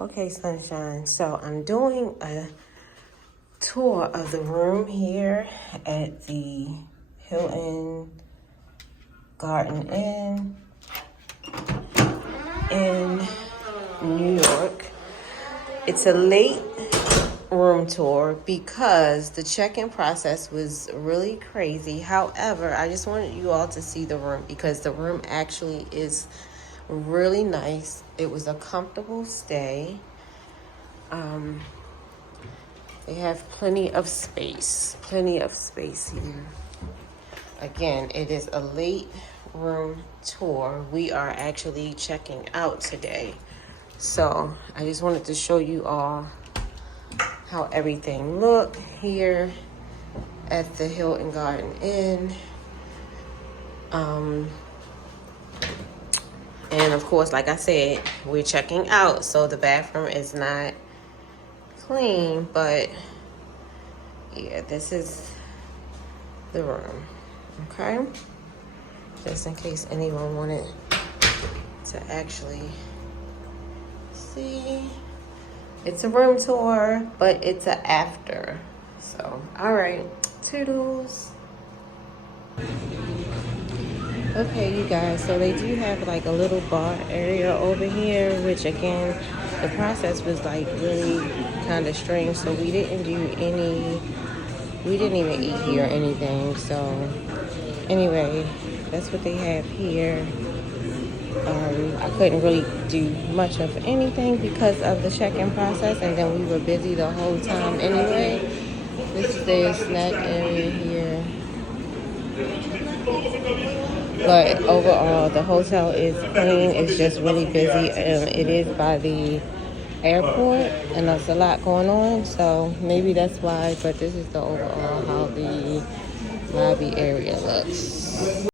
Okay, sunshine. So I'm doing a tour of the room here at the Hilton Garden Inn in New York. It's a late room tour because the check-in process was really crazy. However, I just wanted you all to see the room because the room actually is really nice. It was a comfortable stay. They have plenty of space here. Again, it is a late room tour. We are actually checking out today. So I just wanted to show you all how everything looked here at the Hilton Garden Inn. And of course, like I said, we're checking out. So the bathroom is not clean, but yeah, this is the room, okay? Just in case anyone wanted to actually see. It's a room tour, but it's an after. So, all right, toodles. Okay, you guys, so they do have like a little bar area over here, which again, the process was like really kind of strange. So we didn't even eat here or anything. So anyway, that's what they have here. I couldn't really do much of anything because of the check-in process, and then we were busy the whole time anyway. This is their snack area here. But overall, the hotel is clean. It's just really busy. It is by the airport, and there's a lot going on. So maybe that's why. But this is the overall how the lobby area looks.